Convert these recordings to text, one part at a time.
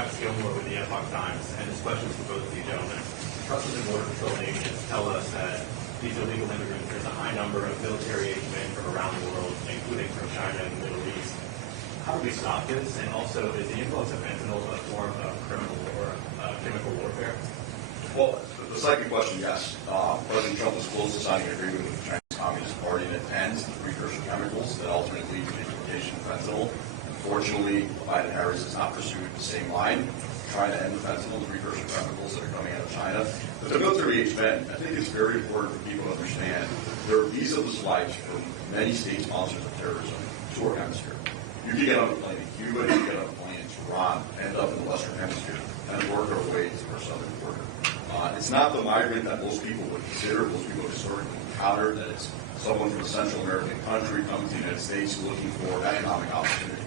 perhaps Gilmore with the Epoch Times, and this question is for both of you gentlemen. Customs and Border Patrol agents tell us that these illegal immigrants, there's a high number of military-age men from around the world, including from China and the Middle East. How do we stop this? And also, is the influence of fentanyl a form of criminal or chemical warfare? Well, the second question, yes. President Trump was close to signing an agreement with the Chinese Communist Party that ends the precursor chemicals that ultimately lead to the importation of fentanyl. Unfortunately, Biden-Harris has not pursued the same line, trying to end the fentanyl, the precursor chemicals that are coming out of China. But the military-age men, I think it's very important for people to understand there are visa-less lives from many state sponsors of terrorism to our hemisphere. You can get on a plane in Cuba, you can get on a plane in Tehran, end up in the Western Hemisphere, and work our way to our southern border. It's not the migrant that most people would consider, most people historically encountered, that it's someone from a Central American country coming to the United States looking for economic opportunity.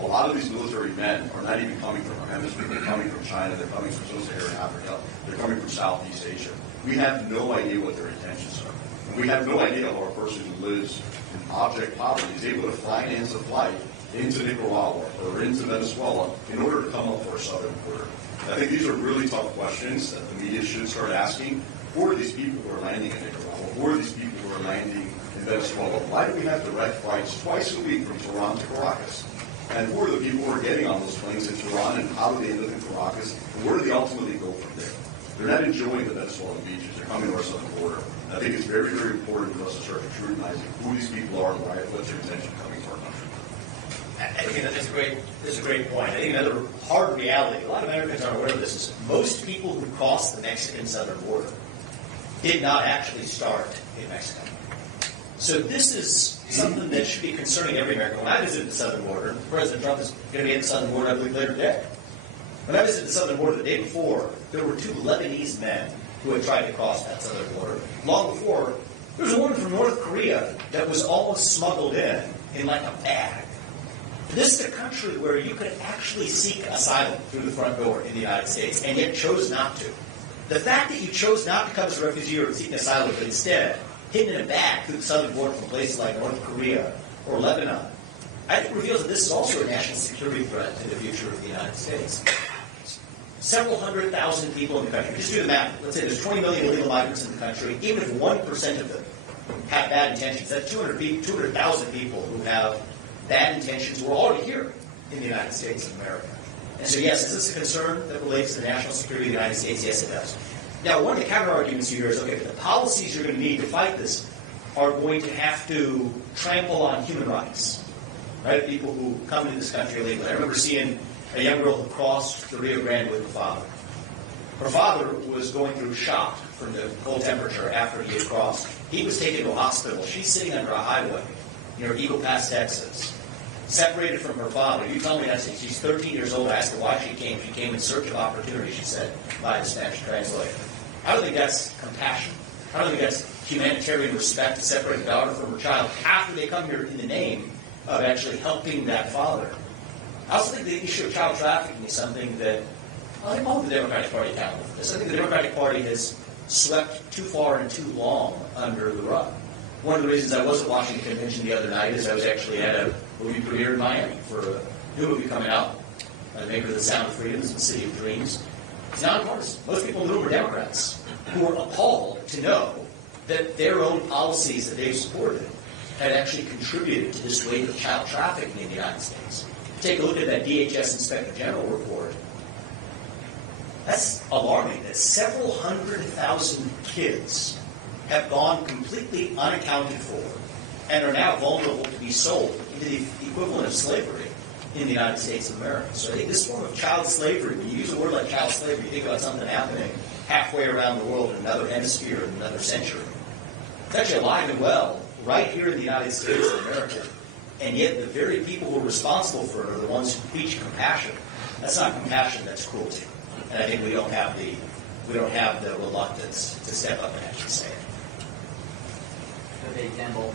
A lot of these military men are not even coming from our hemisphere. They're coming from China. They're coming from Sub-Saharan Africa. They're coming from Southeast Asia. We have no idea what their intentions are. And we have no idea how a person who lives in object poverty is able to finance a flight into Nicaragua or into Venezuela in order to come up for our southern border. I think these are really tough questions that the media should start asking. Who are these people who are landing in Nicaragua? Who are these people who are landing in Venezuela? Why do we have direct flights twice a week from Tehran to Caracas? And who are the people who are getting on those planes in Tehran, and how do they end up in Caracas? And where do they ultimately go from there? They're not enjoying the Venezuelan beaches. They're coming to our southern border. And I think it's very, very important for us to start scrutinizing who these people are and what's their intention coming to our country. I think that's a great point. I think another hard reality, a lot of Americans aren't aware of this, is most people who cross the Mexican southern border did not actually start in Mexico. So this is something that should be concerning every American. When I visited the southern border, President Trump is going to be at the southern border, I believe, later today. When I visited the southern border the day before, there were 2 Lebanese men who had tried to cross that southern border. Long before, there was a woman from North Korea that was almost smuggled in like a bag. This is a country where you could actually seek asylum through the front door in the United States, and yet chose not to. The fact that you chose not to come as a refugee or seek asylum, but instead hidden in a bag through the southern border from places like North Korea or Lebanon, I think reveals that this is also a national security threat to the future of the United States. Several 100,000 people in the country. Just do the math. Let's say there's 20 million illegal migrants in the country. Even if 1% of them have bad intentions, that's 200,000 people who have bad intentions who are already here in the United States of America. And so, yes, is this a concern that relates to the national security of the United States? Yes, it does. Now, one of the counter-arguments here is, okay, but the policies you're going to need to fight this are going to have to trample on human rights, right? People who come into this country illegally. I remember seeing a young girl who crossed the Rio Grande with her father. Her father was going through shock from the cold temperature after he had crossed. He was taken to a hospital. She's sitting under a highway near Eagle Pass, Texas, separated from her father. You tell me that she's 13 years old. I asked her why she came. She came in search of opportunity, she said, by the Spanish translator. I don't think that's compassion. I don't think that's humanitarian respect to separate a daughter from her child after they come here in the name of actually helping that father. I also think the issue of child trafficking is something that I think all the Democratic Party accountable for this. I think the Democratic Party has swept too far and too long under the rug. One of the reasons I wasn't watching the convention the other night is I was actually at a movie premiere in Miami for a new movie coming out, the maker of The Sound of Freedom, The City of Dreams. It's nonpartisan. Most people in the room are Democrats who are appalled to know that their own policies that they've supported had actually contributed to this wave of child trafficking in the United States. Take a look at that DHS Inspector General report. That's alarming that several 100,000 kids have gone completely unaccounted for and are now vulnerable to be sold into the equivalent of slavery in the United States of America. So I think this form of child slavery, when you use a word like child slavery, you think about something happening halfway around the world in another hemisphere in another century. It's actually alive and well right here in the United States of America. And yet the very people who are responsible for it are the ones who preach compassion. That's not compassion, that's cruelty. And I think we don't have the reluctance to step up and actually say it. Campbell.